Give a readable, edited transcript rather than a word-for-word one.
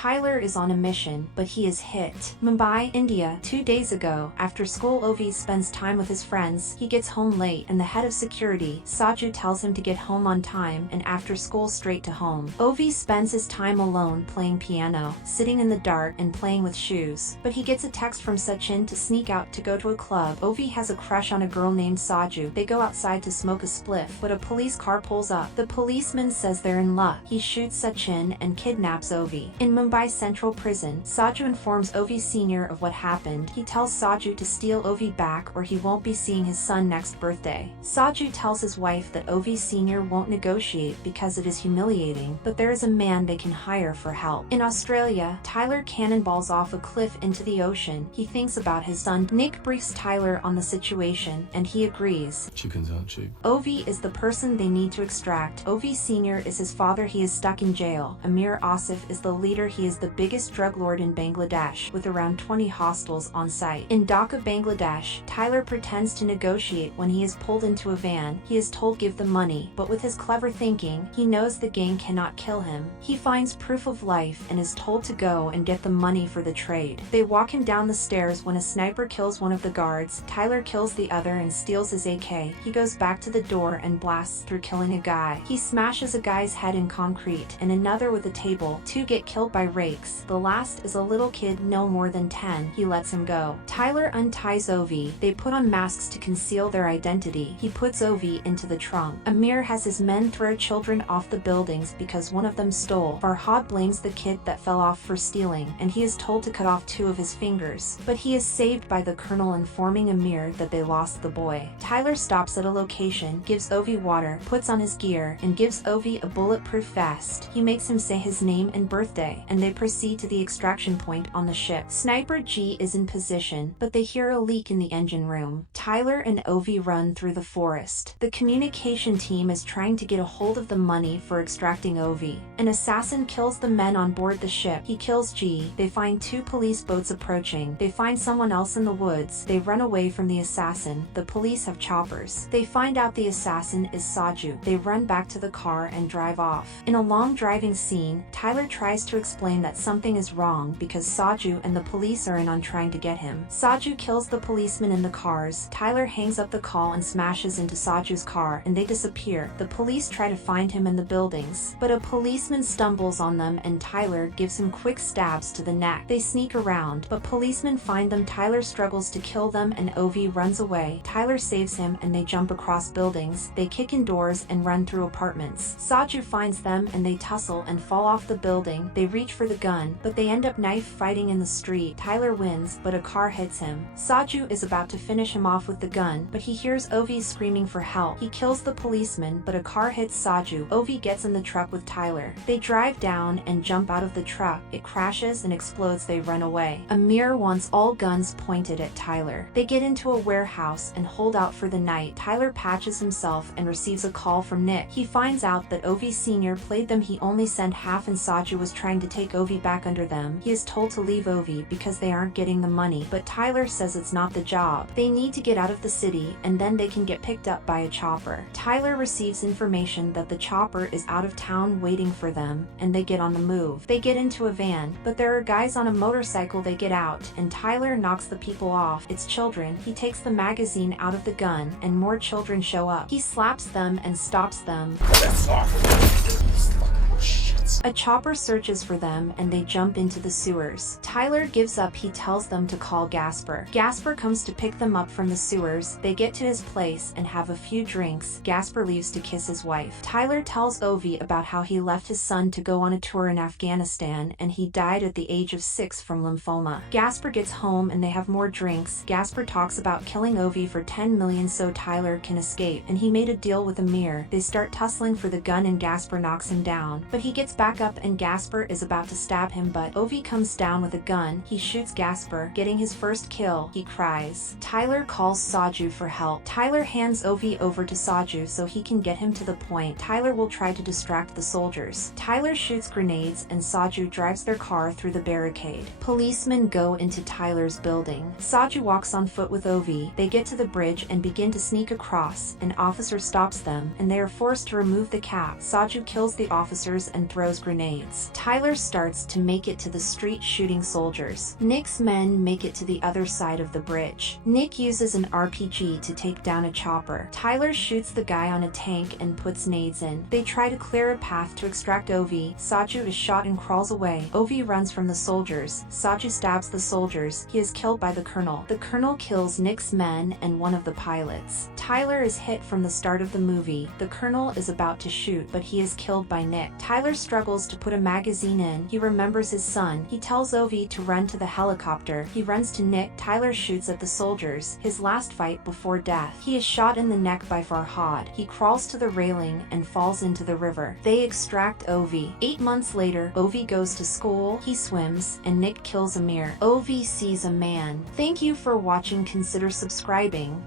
Tyler is on a mission, but he is hit. Mumbai, India. 2 days ago, after school Ovi spends time with his friends. He gets home late and the head of security, Saju, tells him to get home on time and after school straight to home. Ovi spends his time alone playing piano, sitting in the dark and playing with shoes. But he gets a text from Sachin to sneak out to go to a club. Ovi has a crush on a girl named Saju. They go outside to smoke a spliff, but a police car pulls up. The policeman says they're in luck. He shoots Sachin and kidnaps Ovi. In Mumbai Central Prison, Saju informs Ovi Sr. of what happened. He tells Saju to steal Ovi back or he won't be seeing his son next birthday. Saju tells his wife that Ovi Sr. won't negotiate because it is humiliating, but there is a man they can hire for help. In Australia, Tyler cannonballs off a cliff into the ocean. He thinks about his son. Nick briefs Tyler on the situation, and he agrees. Chickens aren't cheap. Ovi is the person they need to extract. Ovi Sr. is his father. He is stuck in jail. Amir Asif is the leader. He is the biggest drug lord in Bangladesh, with around 20 hostels on site. In Dhaka, Bangladesh, Tyler pretends to negotiate when he is pulled into a van. He is told give the money, but with his clever thinking, he knows the gang cannot kill him. He finds proof of life and is told to go and get the money for the trade. They walk him down the stairs when a sniper kills one of the guards. Tyler kills the other and steals his AK. He goes back to the door and blasts through, killing a guy. He smashes a guy's head in concrete and another with a table. 2 get killed by rakes. The last is a little kid no more than 10. He lets him go. Tyler unties Ovi. They put on masks to conceal their identity. He puts Ovi into the trunk. Amir has his men throw children off the buildings because one of them stole. Farhad blames the kid that fell off for stealing, and he is told to cut off 2 of his fingers. But he is saved by the colonel informing Amir that they lost the boy. Tyler stops at a location, gives Ovi water, puts on his gear, and gives Ovi a bulletproof vest. He makes him say his name and birthday, and they proceed to the extraction point on the ship. Sniper G is in position, but they hear a leak in the engine room. Tyler and Ovi run through the forest. The communication team is trying to get a hold of the money for extracting Ovi. An assassin kills the men on board the ship. He kills G. They find 2 police boats approaching. They find someone else in the woods. They run away from the assassin. The police have choppers. They find out the assassin is Saju. They run back to the car and drive off. In a long driving scene, Tyler tries to explain that something is wrong because Saju and the police are in on trying to get him. Saju kills the policeman in the cars. Tyler hangs up the call and smashes into Saju's car and they disappear. The police try to find him in the buildings, but a policeman stumbles on them and Tyler gives him quick stabs to the neck. They sneak around, but policemen find them. Tyler struggles to kill them and Ovi runs away. Tyler saves him and they jump across buildings. They kick in doors and run through apartments. Saju finds them and they tussle and fall off the building. They reach for the gun, but they end up knife fighting in the street. Tyler wins, but a car hits him. Saju is about to finish him off with the gun, but he hears Ovi screaming for help. He kills the policeman, but a car hits Saju. Ovi gets in the truck with Tyler. They drive down and jump out of the truck. It crashes and explodes. They run away. Amir wants all guns pointed at Tyler. They get into a warehouse and hold out for the night. Tyler patches himself and receives a call from Nick. He finds out that Ovi Sr. played them. He only sent half and Saju was trying to take Ovi back under them. He is told to leave Ovi because they aren't getting the money, but Tyler says it's not the job. They need to get out of the city and then they can get picked up by a chopper. Tyler receives information that the chopper is out of town waiting for them and they get on the move. They get into a van, but there are guys on a motorcycle. They get out and Tyler knocks the people off. It's children. He takes the magazine out of the gun and more children show up. He slaps them and stops them. A chopper searches for them and they jump into the sewers. Tyler gives up. He tells them to call Gasper. Gasper comes to pick them up from the sewers. They get to his place and have a few drinks. Gasper leaves to kiss his wife. Tyler tells Ovi about how he left his son to go on a tour in Afghanistan and he died at the age of 6 from lymphoma. Gasper gets home and they have more drinks. Gasper talks about killing Ovi for 10 million so Tyler can escape, and he made a deal with Amir. They start tussling for the gun and Gasper knocks him down, but he gets back up and Gasper is about to stab him, but Ovi comes down with a gun. He shoots Gasper, getting his first kill. He cries. Tyler calls Saju for help. Tyler hands Ovi over to Saju so he can get him to the point. Tyler will try to distract the soldiers. Tyler shoots grenades and Saju drives their car through the barricade. Policemen go into Tyler's building. Saju walks on foot with Ovi. They get to the bridge and begin to sneak across. An officer stops them and they are forced to remove the cap. Saju kills the officers and throws throws grenades. Tyler starts to make it to the street shooting soldiers. Nick's men make it to the other side of the bridge. Nick uses an RPG to take down a chopper. Tyler shoots the guy on a tank and puts nades in. They try to clear a path to extract Ovi. Saju is shot and crawls away. Ovi runs from the soldiers. Saju stabs the soldiers. He is killed by the colonel. The colonel kills Nick's men and one of the pilots. Tyler is hit from the start of the movie. The colonel is about to shoot, but he is killed by Nick. Tyler struggles to put a magazine in. He remembers his son. He tells Ovi to run to the helicopter. He runs to Nick. Tyler shoots at the soldiers. His last fight before death. He is shot in the neck by Farhad. He crawls to the railing and falls into the river. They extract Ovi. 8 months later, Ovi goes to school. He swims, and Nick kills Amir. Ovi sees a man. Thank you for watching. Consider subscribing.